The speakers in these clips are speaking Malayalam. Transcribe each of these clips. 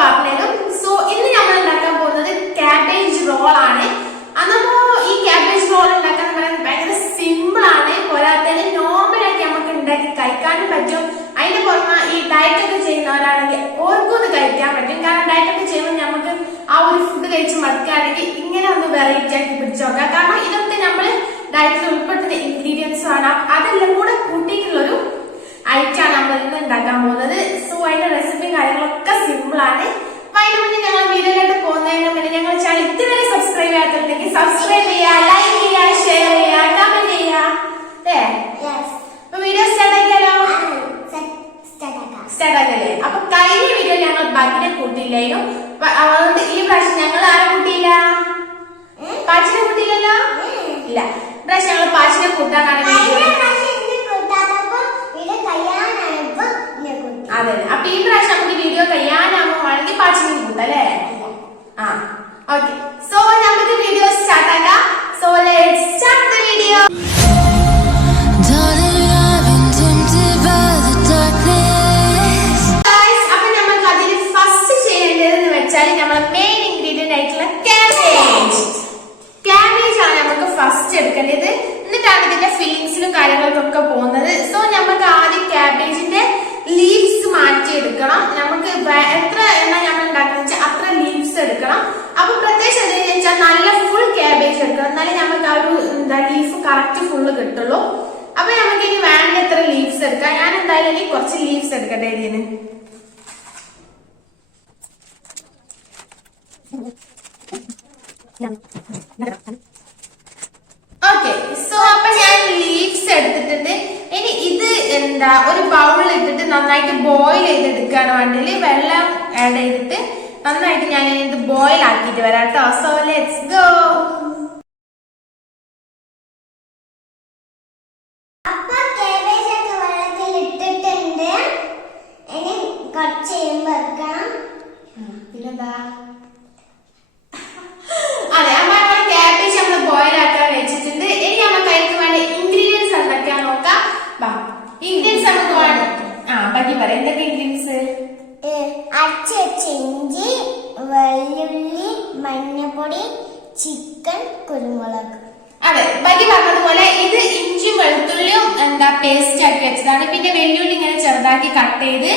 പറഞ്ഞുതരും. സോ ഇന്ന് നമ്മൾ ഉണ്ടാക്കാൻ പോകുന്നത് കാബേജ് റോൾ ആണ്. അന്നപ്പോ ഈ കാബേജ് റോൾ ഉണ്ടാക്കാൻ പറയുന്നത് ഭയങ്കര സിമ്പിൾ ആണ്. പോരാത്തതിന് നോർമലാക്കി നമുക്ക് ഉണ്ടാക്കി കഴിക്കാനും പറ്റും. അതിന്റെ പുറമെ ഈ ഡയറ്റ് ഒക്കെ ചെയ്യുന്നവരാണെങ്കിൽ ഓർക്കും ഇത് കഴിക്കാൻ പറ്റും. കാരണം ഡയറ്റ് ഒക്കെ ചെയ്യുമ്പോൾ നമുക്ക് ആ ഒരു ഫുഡ് കഴിച്ച് മടുക്കുകയാണെങ്കിൽ ഇങ്ങനെ ഒന്ന് വെറൈറ്റി ആക്കി പിടിച്ചു നോക്കാം. കാരണം ഇതൊക്കെ നമ്മൾ ഡയറ്റിൽ ഉൾപ്പെടുത്തുന്ന ഇൻഗ്രീഡിയൻസ് ആണ്. അതെല്ലാം കൂടെ കൂട്ടിയിട്ടുള്ളൊരു ഐറ്റാണ് നമ്മൾ ഇന്ന് ഉണ്ടാക്കാൻ പോകുന്നത്. സോ അതിന്റെ റെസിപ്പിയും കാര്യങ്ങളൊക്കെ സിമ്പിൾ ആണ്. അപ്പൊ അതിന് മുന്നേ ഞങ്ങൾ വീഡിയോയിലോട്ട് പോകുന്നതിന് മുന്നേ ഞങ്ങൾ ചാനൽ ഇതുവരെ സബ്സ്ക്രൈബ് ചെയ്യാത്തുണ്ടെങ്കിൽ സബ്സ്ക്രൈബ് ചെയ്യുക, ലൈക്ക് ചെയ്യുക, ഷെയർ ചെയ്യുക, കമന്റ് ചെയ്യുക. അപ്പൊ വീഡിയോ സ്റ്റാർട്ട് ആക്കിയാലോ? സ്റ്റാർട്ട് ആക്കല്ലേ? അപ്പൊ കഴിഞ്ഞ വീഡിയോ ഞങ്ങൾ ബഗ്ഗിനെ കൂട്ടിയില്ലായിരുന്നു. അതുകൊണ്ട് ഈ പ്രാവശ്യം ഞങ്ങൾ ആരെ കൂട്ടിയില്ല? പാച്ചിനെ കൂട്ടിയില്ലല്ലോ? ഇല്ല, പ്രാവശ്യം ഞങ്ങൾ പാച്ചിനെ കൂട്ടാനാണ്. അതെ, അപ്പൊ ഈ പ്രാവശ്യം നമുക്ക് വീഡിയോ കഴിയാനാകുമ്പോഴാണെങ്കിൽ പാച്ചിനെ കൂട്ടാം അല്ലേ? ആ, ഓക്കെ. സോ നമുക്ക് വീഡിയോ സ്റ്റാർട്ട് ആക്കാം. So let's start the video. നമ്മളെ മെയിൻ ഇൻഗ്രീഡിയന്റ് ആയിട്ടുള്ള കാബേജ് ആണ് നമുക്ക് ഫസ്റ്റ് എടുക്കേണ്ടത്. എന്നിട്ടാണ് ഇതിന്റെ ഫില്ലിങ്സിലും കാര്യങ്ങൾക്കൊക്കെ പോകുന്നത്. സോ നമുക്ക് ആദ്യം കാബേജിന്റെ ലീവ്സ് മാറ്റിയെടുക്കണം. നമുക്ക് എത്ര എണ്ണ നമ്മൾ ഉണ്ടാക്കുന്ന വെച്ചാൽ അത്ര ലീവ്സ് എടുക്കണം. അപ്പൊ പ്രത്യേകിച്ച് എന്താണെന്ന് വെച്ചാൽ നല്ല ഫുൾ കാബേജ് എടുക്കണം, എന്നാലേ നമുക്ക് ആ ഒരു ലീഫ് കറക്റ്റ് ഫുള്ള് കിട്ടുള്ളൂ. അപ്പൊ നമുക്ക് ഇനി വേണ്ട എത്ര ലീവ്സ് എടുക്കാം. ഞാൻ എന്തായാലും കുറച്ച് ലീവ്സ് എടുക്കട്ടെ ഇതിന്. ഓക്കെ, സോ അപ്പൊ ഞാൻ ലീവ്സ് എടുത്തിട്ടുണ്ട്. ഇനി ഇത് ഒരു ബൗളിൽ ഇട്ടിട്ട് നന്നായിട്ട് ബോയിൽ ചെയ്തെടുക്കുകയാണ് വേണ്ടത്. വെള്ളം ആഡ് ചെയ്തിട്ട് നന്നായിട്ട് ഞാൻ ഇത് ബോയിൽ ആക്കിയിട്ട് വരാം കേട്ടോ. So let's go. പിന്നെന്താ? അതെ, അപ്പൊ നമ്മളെ കാബേജ് നമ്മൾ ബോയിൽ ആക്കാൻ വെച്ചിട്ടുണ്ട്. ഇനി നമുക്ക് അതിന് വേണ്ട ഇൻഗ്രീഡിയൻസ് എന്തൊക്കെയാ നോക്കാം. ഇൻഗ്രീഡിയൻസ് നമുക്ക് വേണം. ബാക്കി പറയാം, എന്തൊക്കെ ഇൻഗ്രീഡിയൻസ്? ഇഞ്ചി, വെള്ളുള്ളി, മഞ്ഞപ്പൊടി, ചിക്കൻ, കുരുമുളക്. അതെ, ബാക്കി പറഞ്ഞതുപോലെ ഇത് ഇഞ്ചിയും വെളുത്തുള്ളിയും പേസ്റ്റ് ആക്കി വെച്ചതാണ്. പിന്നെ വെള്ളുള്ളി ഇങ്ങനെ ചെറുതാക്കി കട്ട് ചെയ്ത്,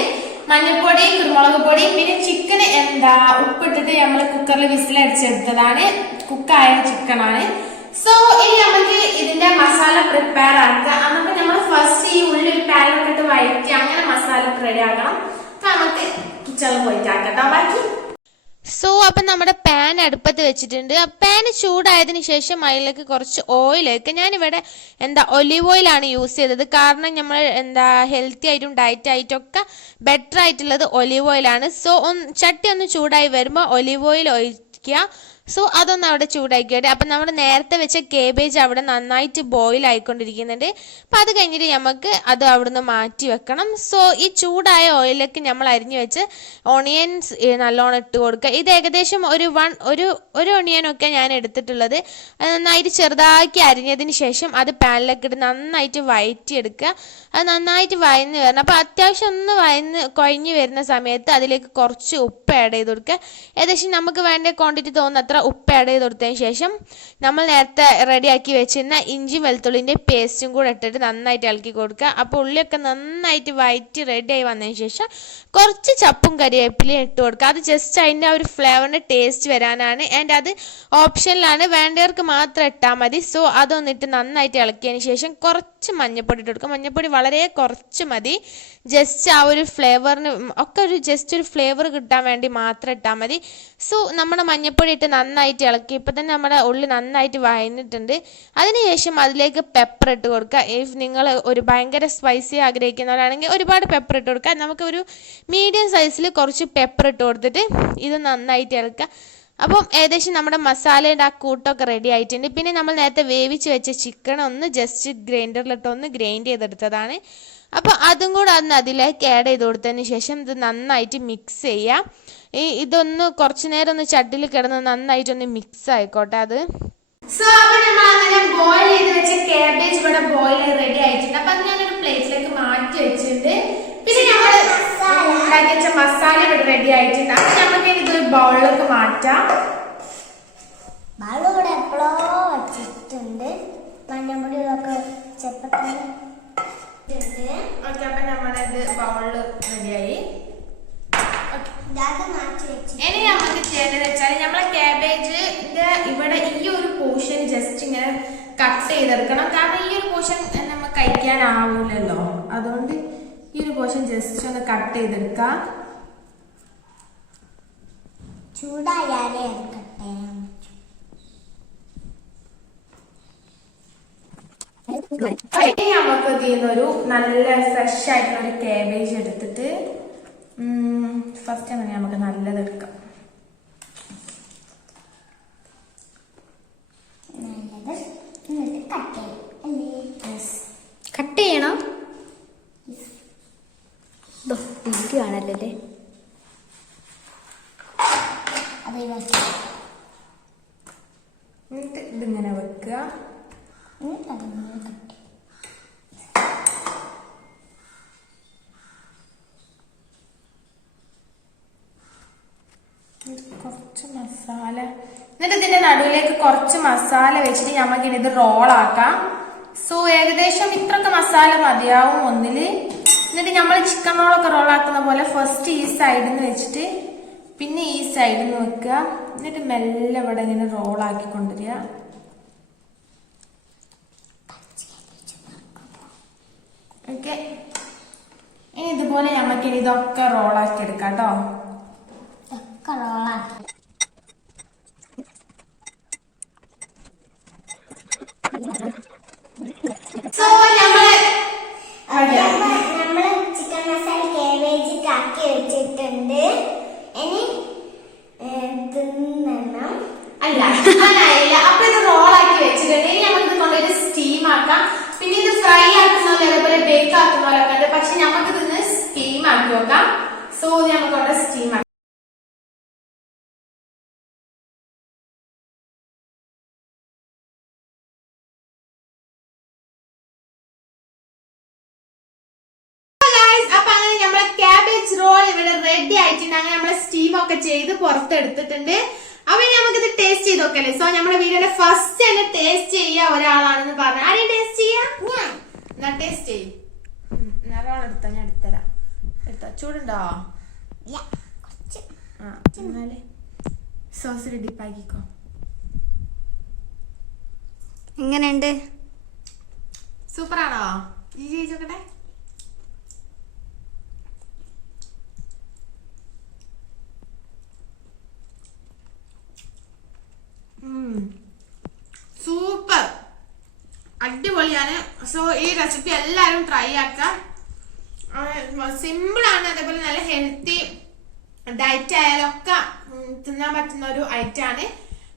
മഞ്ഞപ്പൊടി, കുരുമുളക് പൊടി, പിന്നെ ചിക്കന് ഉപ്പിട്ടിട്ട് നമ്മൾ കുക്കറിൽ വിസിലടിച്ചെടുത്തതാണ്. കുക്കായ ചിക്കൻ ആണ്. സോ ഇനി നമുക്ക് ഇതിന്റെ മസാല പ്രിപ്പയർ ആക്കാം. അന്നപ്പോ നമ്മൾ ഫസ്റ്റ് ഈ ഉള്ളി പാനിലൊക്കെ ഇട്ട് വഴറ്റി അങ്ങനെ മസാല റെഡി ആക്കണം. അപ്പൊ നമുക്ക് കിച്ചണിൽ പോയിട്ട് ആക്കട്ടോ ബാക്കി. സോ അപ്പം നമ്മുടെ പാൻ അടുപ്പത്ത് വെച്ചിട്ടുണ്ട്. പാൻ ചൂടായതിനു ശേഷം അതിലേക്ക് കുറച്ച് ഓയിലേക്ക്, ഞാനിവിടെ ഒലിവ് ഓയിലാണ് യൂസ് ചെയ്തത്. കാരണം നമ്മൾ ഹെൽത്തി ആയിട്ടും ഡയറ്റ് ആയിട്ടും ഒക്കെ ബെറ്റർ ആയിട്ടുള്ളത് ഒലിവ് ഓയിലാണ്. സോ ചട്ടി ഒന്ന് ചൂടായി വരുമ്പോൾ ഒലിവ് ഓയിൽ ഒഴിക്കുക. സോ അതൊന്ന് അവിടെ ചൂടാക്കിയിട്ട്, അപ്പം നമ്മൾ നേരത്തെ വെച്ച കേബേജ് അവിടെ നന്നായിട്ട് ബോയിൽ ആയിക്കൊണ്ടിരിക്കുന്നുണ്ട്. അപ്പം അത് കഴിഞ്ഞിട്ട് നമുക്ക് അത് അവിടുന്ന് മാറ്റി വെക്കണം. സോ ഈ ചൂടായ ഓയിലേക്ക് നമ്മൾ അരിഞ്ഞു വെച്ച് ഓണിയൻസ് നല്ലോണം ഇട്ട് കൊടുക്കുക. ഇത് ഏകദേശം ഒരു ഒണിയനൊക്കെ ഞാൻ എടുത്തിട്ടുള്ളത്. അത് നന്നായിട്ട് ചെറുതാക്കി അരിഞ്ഞതിന് ശേഷം അത് പാനിലേക്ക് ഇട്ട് നന്നായിട്ട് വഴറ്റിയെടുക്കുക. അത് നന്നായിട്ട് വഴന്ന് വരണം. അപ്പോൾ അത്യാവശ്യം ഒന്ന് കുഴഞ്ഞ് വരുന്ന സമയത്ത് അതിലേക്ക് കുറച്ച് ഉപ്പ് ആഡ് ചെയ്ത് കൊടുക്കുക. ഏകദേശം നമുക്ക് വേണ്ട ക്വാണ്ടിറ്റി തോന്നുന്നത്ര ഉപ്പ് ആഡ് ചെയ്ത് കൊടുത്തതിന് ശേഷം നമ്മൾ നേരത്തെ റെഡിയാക്കി വെച്ചിരുന്ന ഇഞ്ചി വെളുത്തുള്ളിൻ്റെ പേസ്റ്റും കൂടെ ഇട്ടിട്ട് നന്നായിട്ട് ഇളക്കി കൊടുക്കുക. അപ്പോൾ ഉള്ളിയൊക്കെ നന്നായിട്ട് വഴറ്റി റെഡിയായി വന്നതിന് ശേഷം കുറച്ച് ചപ്പും കരിവേപ്പിലയും ഇട്ട് കൊടുക്കുക. അത് ജസ്റ്റ് അതിൻ്റെ ആ ഒരു ഫ്ലേവറിൻ്റെ ടേസ്റ്റ് വരാനാണ്. ആൻഡ് അത് ഓപ്ഷനിലാണ്, വേണ്ടവർക്ക് മാത്രം ഇട്ടാൽ മതി. സോ അതൊന്നിട്ട് നന്നായിട്ട് ഇളക്കിയതിന് ശേഷം കുറച്ച് മഞ്ഞൾപ്പൊടി ഇട്ട് കൊടുക്കുക. മഞ്ഞൾപ്പൊടി വളരെ കുറച്ച് മതി. ജസ്റ്റ് ആ ഒരു ഫ്ലേവറിന് ഒക്കെ ജസ്റ്റ് ഒരു ഫ്ലേവർ കിട്ടാൻ വേണ്ടി മാത്രം ഇട്ടാൽ മതി. സോ നമ്മുടെ മഞ്ഞൾപ്പൊടി ഇട്ട് നന്നായിട്ട് ഇളക്കി. ഇപ്പം തന്നെ നമ്മുടെ ഉള്ളി നന്നായിട്ട് വഴന്നിട്ടുണ്ട്. അതിനുശേഷം അതിലേക്ക് പെപ്പർ ഇട്ട് കൊടുക്കുക. ഇഫ് നിങ്ങൾ ഒരു ഭയങ്കര സ്പൈസി ആഗ്രഹിക്കുന്നവരാണെങ്കിൽ ഒരുപാട് പെപ്പർ ഇട്ട് കൊടുക്കുക. നമുക്കൊരു മീഡിയം സൈസിൽ കുറച്ച് പെപ്പർ ഇട്ട് കൊടുത്തിട്ട് ഇത് നന്നായിട്ട് ഇളക്കുക. അപ്പം ഏകദേശം നമ്മുടെ മസാലയുടെ ആ കൂട്ടൊക്കെ റെഡി ആയിട്ടുണ്ട്. പിന്നെ നമ്മൾ നേരത്തെ വേവിച്ച് വെച്ച ചിക്കൻ ഒന്ന് ജസ്റ്റ് ഗ്രൈൻഡറിലിട്ട് ഒന്ന് ഗ്രൈൻഡ് ചെയ്തെടുത്തതാണ്. അപ്പോൾ അതും കൂടെ അതിലേക്ക് ആഡ് ചെയ്ത് കൊടുത്തതിന് ശേഷം ഇത് നന്നായിട്ട് മിക്സ് ചെയ്യാം. ഇതൊന്ന് കുറച്ച് നേരം ഒന്ന് ചട്ടിയിൽ കിടന്ന് നന്നായിട്ടൊന്ന് മിക്സ് ആയിക്കോട്ടെ അത്. സോ അപ്പോൾ നമ്മൾ അങ്ങനെ ബോയിൽ ചെയ്ത് വെച്ച കാബേജ് ഇവിടെ ബോയിൽ റെഡി ആയിട്ടുണ്ട്. അപ്പൊ അത് ഞാനൊരു പ്ലേറ്റിലേക്ക് മാറ്റി വെച്ചിട്ടുണ്ട്. പിന്നെ നമ്മൾ ഉണ്ടാക്കി വെച്ച മസാല ഇവിടെ റെഡി ആയിട്ടുണ്ട്. അപ്പൊ നമുക്ക് ഇതൊരു ബൗളിലേക്ക് മാറ്റാം. ബൗളിവിടെ എപ്പോഴോ വച്ചിട്ടുണ്ട്. മഞ്ഞപ്പൊടി ഒക്കെ ചെപ്പത്തിന് ഓക്കെ. അപ്പൊ നമ്മളിത് ബൗളില് റെഡിയായി. ഇനി നമുക്ക് ചെയ്യേണ്ടത് വെച്ചാൽ നമ്മളെ ക്യാബേജിന്റെ ഇവിടെ ഈ ഒരു പോർഷൻ ജസ്റ്റ് ഇങ്ങനെ കട്ട് ചെയ്തെടുക്കണം. കാരണം ഈ ഒരു പോർഷൻ നമുക്ക് കഴിക്കാനാവൂലല്ലോ, അതുകൊണ്ട് ഈ ഒരു പോർഷൻ ജസ്റ്റ് ഒന്ന് കട്ട് ചെയ്തെടുക്കാം. ചൂടായാലേ കട്ട് ചെയ്യാൻ പറ്റൂ. നമുക്ക് ഇതിന്നൊരു നല്ല ഫ്രഷ് ആയിട്ടുള്ള ഒരു കാബേജ് എടുത്തിട്ട് ഫസ്റ്റ് അങ്ങനെ നമുക്ക് നല്ലത് എടുക്കാം. കട്ട് ചെയ്യണം. ആണല്ലേ എന്നിട്ട് ഇതിങ്ങനെ വെക്കുക. കുറച്ച് മസാല, എന്നിട്ട് ഇതിന്റെ നടുവിലേക്ക് കുറച്ച് മസാല വെച്ചിട്ട് നമുക്ക് ഇത് റോളാക്കാം. സോ ഏകദേശം ഇത്രയൊക്കെ മസാല മതിയാവും ഒന്നില്. എന്നിട്ട് നമ്മൾ ചിക്കൻ റോളൊക്കെ റോളാക്കുന്ന പോലെ ഫസ്റ്റ് ഈ സൈഡിൽ നിന്ന് വെച്ചിട്ട് പിന്നെ ഈ സൈഡിൽ നിന്ന് വെക്കുക. എന്നിട്ട് മെല്ലെ ഇവിടെ ഇങ്ങനെ റോളാക്കി കൊണ്ടുവരിക. ഓക്കെ. ഇനി ഇതുപോലെ നമുക്ക് ഇതൊക്കെ റോളാക്കി എടുക്കാം കേട്ടോ. നമ്മള് ചിക്കൻ മസാല കാബേജ് ആക്കി വെച്ചിട്ടുണ്ട്. ഇനി തിന്നണം. അല്ല അപ്പൊ ഇത് റോളാക്കി വെച്ചിട്ടുണ്ട്. ഇനി നമുക്ക് ഇത് കൊണ്ടുപോയി സ്റ്റീം ആക്കാം. പിന്നെ ഇത് ഫ്രൈ ആക്കുന്ന അതേപോലെ ബേക്ക് ആക്കുന്ന പോലെ ഒക്കെ ഉണ്ട്. പക്ഷെ നമുക്ക് ഇതിന് സ്റ്റീം ആക്കി വെക്കാം. സോ നമുക്ക് കൊണ്ട് സ്റ്റീം ആക്കാം. ക്യാബേജ് റോൾ ഇവിടെ റെഡി ആയിട്ടുണ്ട്. അങ്ങനെ നമ്മള് സ്റ്റീം ഒക്കെ ചെയ്ത് പുറത്തെടുത്തിട്ടുണ്ട്. അപ്പൊ നമുക്കിത് ടേസ്റ്റ് ചെയ്ത് നോക്കല്ലേ. സോ നമ്മുടെ വീഡിയോയുടെ ഫസ്റ്റ് തന്നെ ടേസ്റ്റ് ചെയ്യാ ഒരാളാണെന്ന് പറഞ്ഞു. ആരെയും ടേസ്റ്റ് ചെയ്യാം? എന്നാ ടേസ്റ്റ് ചെയ്യും. റോൾ എടുത്താ ഞാൻ എടുത്തരാം. എടുത്താ ചൂടുണ്ടോ? എന്നാല് സോസിൽ ഡിപ്പാക്കിക്കോ. എങ്ങനെയുണ്ട്? സൂപ്പറാണോ? ചോദിച്ചോക്കട്ടെ. സൂപ്പർ, അടിപൊളിയാണ്. സോ ഈ റെസിപ്പി എല്ലാരും ട്രൈ ആക്കാം. സിമ്പിൾ ആണ്, അതേപോലെ നല്ല ഹെൽത്തി ഡയറ്റ് ആയാലൊക്കെ തിന്നാൻ പറ്റുന്ന ഒരു ഐറ്റം ആണ്.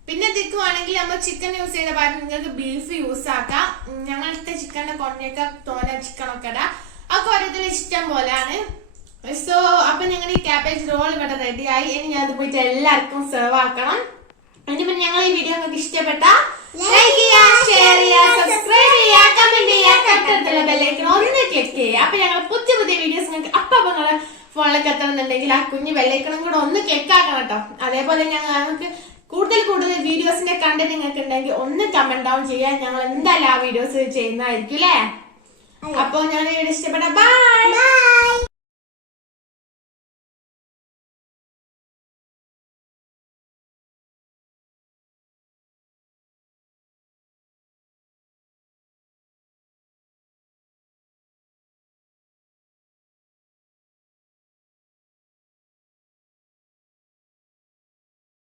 പിന്നെ തിക്കുവാണെങ്കിൽ നമ്മൾ ചിക്കൻ യൂസ് ചെയ്ത പകരം നിങ്ങൾക്ക് ബീഫ് യൂസ് ആക്കാം. ഞങ്ങളുടെ ചിക്കന്റെ കൊണ്ടൊക്കെ തോന ചിക്കനൊക്കെ ഇടാം. ഒക്കെ ഓരോരുത്തരുടെ ഇഷ്ടം പോലെയാണ്. സോ അപ്പൊ ഞങ്ങൾ ഈ ക്യാബേജ് റോൾ ഇവിടെ റെഡിയായി. ഇനി ഞാൻ അത് പോയിട്ട് എല്ലാവർക്കും സെർവ് ആക്കണം. ഇനിയിപ്പോ ഞങ്ങൾ ഈ വീഡിയോ നിങ്ങൾക്ക് ഇഷ്ടപ്പെട്ട ലൈക്ക് ചെയ്യുക, ഷെയർ ചെയ്യുക, സബ്സ്ക്രൈബ് ചെയ്യുക, കമന്റ് ചെയ്യുക, തൊട്ടടുത്തുള്ള ബെല്ലൈക്കൺ ഒന്ന് ക്ലിക്ക് ചെയ്യുക. അപ്പൊ ഞങ്ങൾ പുതിയ പുതിയ വീഡിയോസ് നിങ്ങൾക്ക് അപ്പൊ നിങ്ങളെ ഫോണിലേക്ക് എത്തണമെന്നുണ്ടെങ്കിൽ ആ കുഞ്ഞു ബെല്ലൈക്കണും കൂടെ ഒന്ന് ക്ലിക്ക് ആക്കണം കേട്ടോ. അതേപോലെ ഞങ്ങൾക്ക് കൂടുതൽ വീഡിയോസിന്റെ കണ്ടന്റ് നിങ്ങൾക്ക് ഉണ്ടെങ്കിൽ ഒന്ന് കമന്റ് ഡൗൺ ചെയ്യാൻ. ഞങ്ങൾ എന്തായാലും ആ വീഡിയോസ് ചെയ്യുന്നതായിരിക്കും അല്ലേ. അപ്പൊ ഞാൻ വീഡിയോ ഇഷ്ടപ്പെട്ട ബൈ.